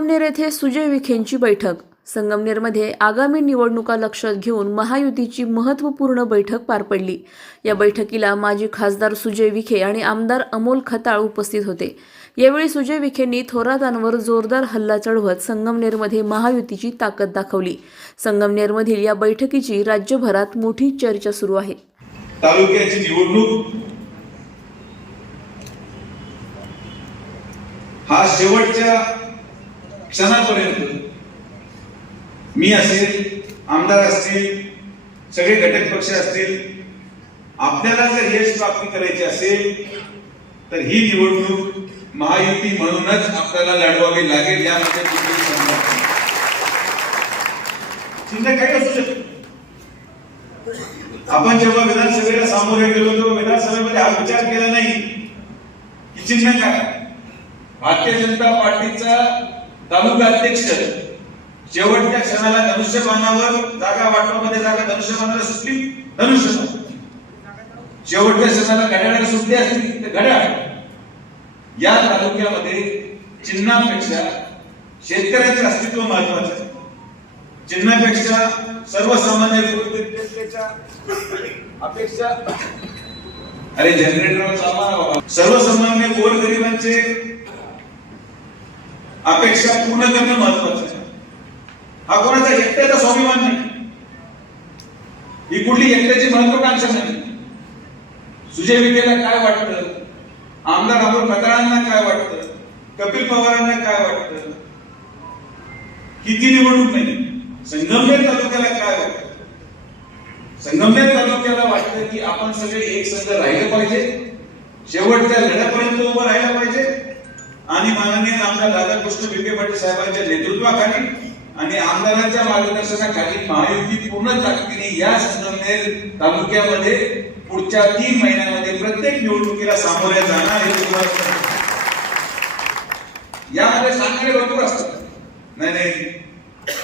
संगमनेर येथे सुजय विखेंची बैठक. संगमनेरमध्ये आगामी निवडणुका लक्षात घेऊन महायुतीची महत्त्वपूर्ण बैठक पार पडली. या बैठकीला माजी खासदार सुजय विखे आणि आमदार अमोल खताळ उपस्थित होते. यावेळी सुजय विखेंनी थोरातांवर जोरदार हल्ला चढवत संगमनेरमध्ये महायुतीची ताकद दाखवली. संगमनेरमधील या बैठकीची राज्यभरात मोठी चर्चा सुरू आहे. तालुक्याची निवडणूक हा शेवटच्या क्षणापर्यंत मी असेल आमदार असतील सगळे घटक पक्ष असतील आपल्याला जर यश प्राप्ती करायची असेल तर ही निवडणूक महायुती म्हणूनच आपल्याला लढवावी लागेल यामध्ये कुठलीही संभ्रम नाही. चिन्ह काही असू शकत आपण जेव्हा विधानसभेला सामोरे गेलो तेव्हा विधानसभेमध्ये हा विचार केला नाही की चिन्ह काय भारतीय जनता पार्टीचा तालुका अध्यक्ष शेवटच्या क्षणाला धनुष्यबाणावर जागा वाटपामध्ये जागा धनुष्यबाणाला सुटली धनुष्यबाण. शेवटच्या क्षणाला घड्याळाला सुटली असली तर घड्याळ. या तालुक्यामध्ये चिन्हापेक्षा शेतकऱ्याचे अस्तित्व महत्वाचं आहे. चिन्हापेक्षा सर्वसामान्य अपेक्षा अरे जनरेटर सर्वसामान्य गोरगरिबांचे अपेक्षा पूर्ण करणं महत्वाचं आहे. हा कोणाचा एकट्याचा स्वाभिमान नाही. ही कुठली एकट्याची महत्वाकांक्षा नाही. सुजय विखेला काय वाटतं? आमदार अमोल खताळांना काय वाटतं? कपिल पवारांना काय वाटतं? किती निवडणूक नाही. संगमनेर तालुक्याला काय वाटतं? संगमनेर तालुक्याला वाटतं की आपण सगळे एक संघ राहिलं पाहिजे. शेवटच्या लढ्यापर्यंत उभं राहिलं पाहिजे. आणि माननीय आमदार राधाकृष्ण विखे पाटील साहेबांच्या नेतृत्वाखाली आणि आमदारांच्या मार्गदर्शनाखाली महायुती पूर्ण ताकदीने या संगमनेर तालुक्यामध्ये पुढच्या तीन महिन्यामध्ये प्रत्येक निवडणुकीला सामोरे जाणार यामध्ये सांगणारे भरपूर असतात नाही नाही.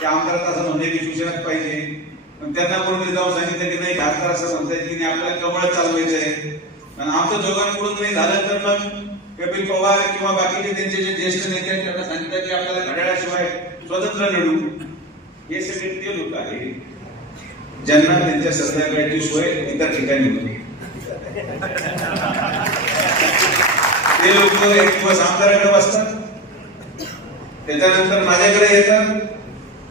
त्या आमदारात असं म्हणते की सूचनाच पाहिजे. पण त्यांना कोणी जाऊन सांगितलं की नाही खासदार असं म्हणतायत की नाही आपल्याला कमळ चालवायचं आहे. आणि आमचं दोघांकडून नाही झालं तर मग कपिल पवार किंवा बाकीचे त्यांचे जे ज्येष्ठ नेते आहेत त्यांना सांगितलं की आपल्याला घड्याळाशिवाय स्वतंत्र लढू. हे सगळे ते लोक आहे ज्यांना त्यांच्या संध्याकाळची सोय इतर ठिकाणी होती. ते लोक एक दिवस आमदाराकडे बसतात त्याच्यानंतर माझ्याकडे येतात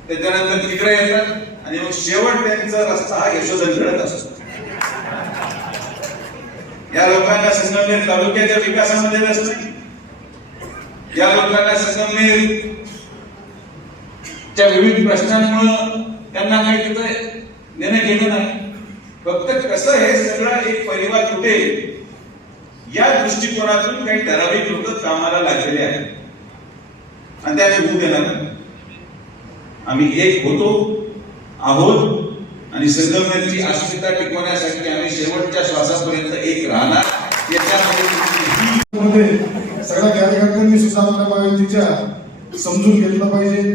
त्याच्यानंतर तिकडे येतात आणि मग शेवट त्यांचा रस्ता हा यशोधनकडे असतो. या लोकांना संगमनेर तालुक्याच्या विकासामध्ये रस नाही या लोकांना संगमनेर च्या विविध प्रश्नांमुळं त्यांना काही तिथं देणं घेणं नाही. फक्त कसं हे सगळं एक परिवार तुटेल या दृष्टिकोनातून काही ठराविक लोक कामाला लागलेले आहेत. आणि त्याने होऊ देणार आम्ही एक होतो आहोत आणि संगमनेरची अस्मिता टिकवण्यासाठी आम्ही शेवटच्या श्वासापर्यंत एक राहणार. याच्यामध्ये सगळ्या कार्यकर्त्यांनी सुद्धा महायुतीच्या समजून घेतलं पाहिजे.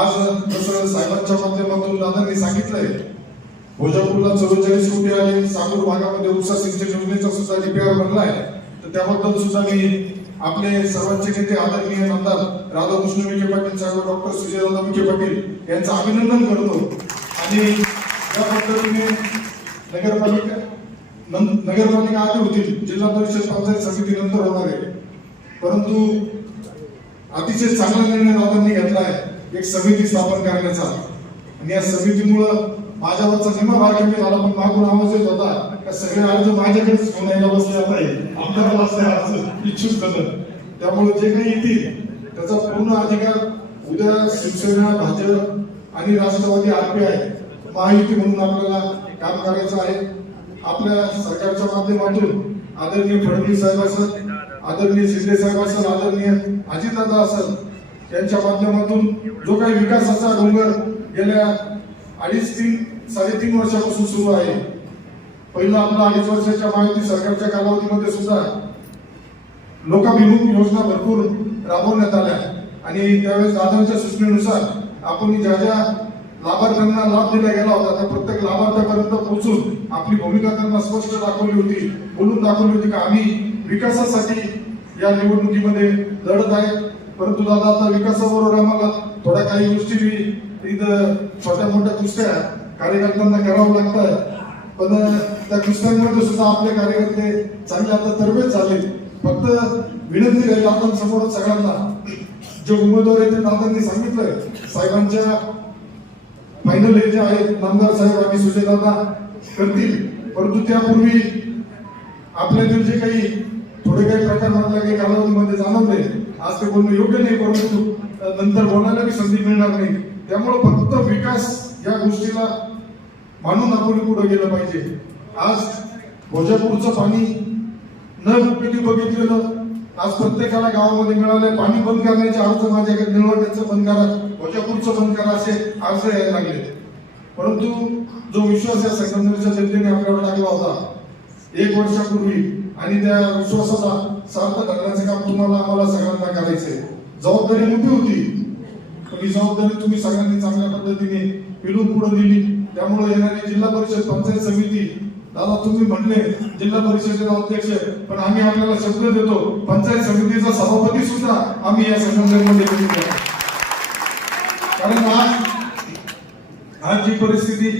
आज जसं साहेबांच्या माध्यमातून दादांनी सांगितलंय भोजापूरला चव्वेचाळीस कोटी आले साकूर भागामध्ये उपसा सिंचन योजनेचा सुद्धा डीपीआर बनलाय. तर त्याबद्दल सुद्धा मी आपले सर्वांचे नेते आदरणीय आमदार राधाकृष्ण विखे पाटील साहेब डॉक्टर सुजयदादा विखे पाटील यांचं अभिनंदन करतो. आणि या पद्धतीने नगरपालिका नगरपालिका आली होती जिल्हा परिषद पंचायत समिती नंतर होणार आहे. परंतु अतिशय चांगला निर्णय दादांनी घेतला आहे. एक समिती स्थापन करण्याचा. आणि या समितीमुळं माझ्यावरचा निम्मा भाग कमी झाला पण मागून आवाज येत होता. त्या सगळे अर्ज माझ्याकडेच घेऊन बसले आता आहे आमदाराला असले असं इच्छुक झालं. त्यामुळे जे काही येतील त्याचा पूर्ण अधिकार उद्या शिवसेना भाजप आणि राष्ट्रवादी आरपीआय महायुती म्हणून आपल्याला काम करायचं आहे. आपल्या सरकारच्या माध्यमातून आदरणीय फडणवीस साहेब असत आदरणीय शिंदे साहेब असत आदरणीय अजितदादा असत यांच्या माध्यमातून जो काही विकासाचा डोंगर गेल्या अडीच तीन साडेतीन वर्षापासून सुरू आहे. पहिलं आपलं अडीच वर्षाच्या माहिती सरकारच्या कालावधीमध्ये सुद्धा लोकाभिमुख योजना भरपूर राबवण्यात आल्या. आणि त्यावेळेस दादांच्या सूचनेनुसार आपण ज्या ज्या लाभार्थ्यांना लाभ दिला गेला होता. त्या प्रत्येक लाभार्थ्यापर्यंत पोहोचून आपली भूमिका त्यांना स्पष्ट दाखवली होती. बोलून दाखवली होती की आम्ही विकासासाठी या निवडणुकीमध्ये लढत आहे. परंतु दादा आता विकासाबरोबर आम्हाला थोड्या काही गोष्टी बी इथं छोट्या मोठ्या कुस्त्या कार्यकर्त्यांना करावं लागतात पण त्या कुस्त्यांमध्ये सुद्धा आपले कार्यकर्ते चांगले आता तरबेज झाले. फक्त विनंती राहील आपण समोर सगळ्यांना. जे उमेदवार आहेत ते दादांनी सांगितलं साहेबांच्या फायनल हे जे आहेत नामदार साहेब आणि सुजयदादा करतील. परंतु त्यापूर्वी आपल्यातील जे काही थोडे काही प्रकार मधल्या काही कालावधीमध्ये जाणवले आज ते बोलणं योग्य नाही परंतु नंतर बोलायला बी संधी मिळणार नाही. त्यामुळे फक्त विकास या गोष्टीला मानून आपण पुढे गेलं पाहिजे. आज भोजापूरचं पाणी न उपयोगी बघितलेलं आज प्रत्येकाला गावामध्ये मिळाले पाणी बंद करण्याचे अर्ज माझ्याकडे निळवट्याचं बंद करा भोजापूरचं बंद करा असे अर्ज यायला लागले. परंतु जो विश्वास या संघटनेच्या जनतेने आपल्यावर टाकला होता एक वर्षापूर्वी आणि त्या विश्वासाचा सार्थ करण्याचं काम तुम्हाला आम्हाला सगळ्यांना करायचंय. जबाबदारी मोठी होती पण ही जबाबदारी तुम्ही सगळ्यांनी चांगल्या पद्धतीने पिलून पुढे दिली. त्यामुळे येणारी जिल्हा परिषद पंचायत समिती दादा तुम्ही म्हणले जिल्हा परिषदेचे अध्यक्ष पण आम्ही आपल्याला शब्द देतो पंचायत समितीचा सभापती सुद्धा आम्ही या संघटनेमध्ये कारण आज आज जी परिस्थिती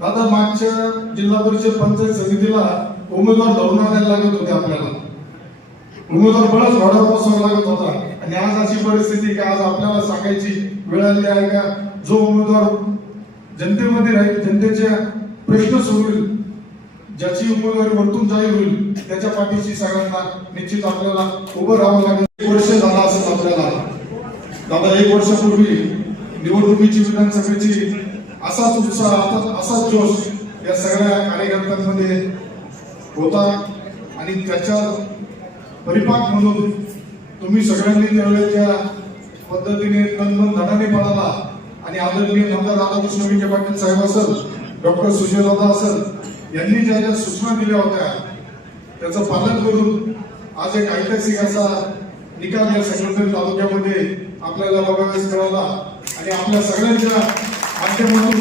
दादा मागच्या जिल्हा परिषद पंचायत समितीला उमेदवार धरून लागत होते आपल्याला. उमेदवार बळच घोड्यावर बसवावा लागत होता. आणि आज अशी परिस्थिती की आज आपल्याला सांगायची वेळ आली आहे का? जो उमेदवार जनतेमध्ये राहील जनतेच्या प्रश्न सोडवेल ज्याची उमेदवारी वरतून जाहीर होईल त्याच्या पाठीशी सगळ्यांना निश्चित आपल्याला उभं राहावं लागेल. एक वर्ष झाला असेल आपल्याला. दादा एक वर्षापूर्वी निवडणुकीची विधानसभेची असाच उत्साह आता असाच जोश या सगळ्या कार्यकर्त्यांमध्ये होता. आणि त्याच्या परिपाक म्हणून तुम्ही सगळ्यांनी त्यावेळेच्या पद्धतीने तनमन धडाने पळाला. आणि आदरणीय आमदार राधाकृष्ण विखे पाटील साहेब असल डॉक्टर सुजयदादा असल यांनी ज्या ज्या सूचना दिल्या होत्या त्याचं पालन करून आज एक ऐतिहासिक असा निकाल या संगमनेर तालुक्यामध्ये आपल्याला बघाव्यास कळवला आणि आपल्या सगळ्यांच्या माध्यमातून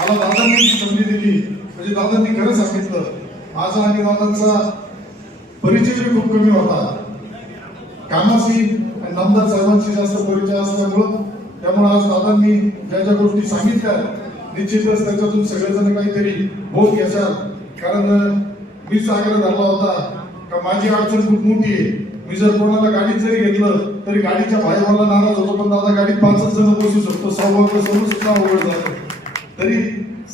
मला दादांनी संधी दिली. म्हणजे दादांनी खरं सांगितलं माझा आणि दादांचा परिचय खूप कमी होता. कामाशी आणि नामदार साहेबांशी जास्त परिचय असल्यामुळं त्यामुळे आज दादांनी ज्या ज्या गोष्टी सांगितल्या निश्चितच त्याच्यातून सगळेजण काहीतरी बोध घ्याल कारण मीच आग्रह धरला होता का माझी अडचण खूप मोठी आहे. मी जर कोणाला गाडीत जरी घेतलं तरी गाडीच्या भाईवाला नाराज होतो पण दादा गाडीत पाचच जण बसू शकतो. सौभाग्य सोडून सुद्धा अवघड झालं. तरी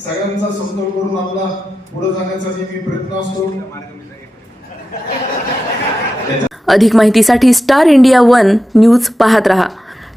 सगळ्यांचा समतोल करून आपला पुढे जाण्याचा नेहमी प्रयत्न असतो. अधिक माहितीसाठी स्टार इंडिया वन न्यूज पाहत रहा.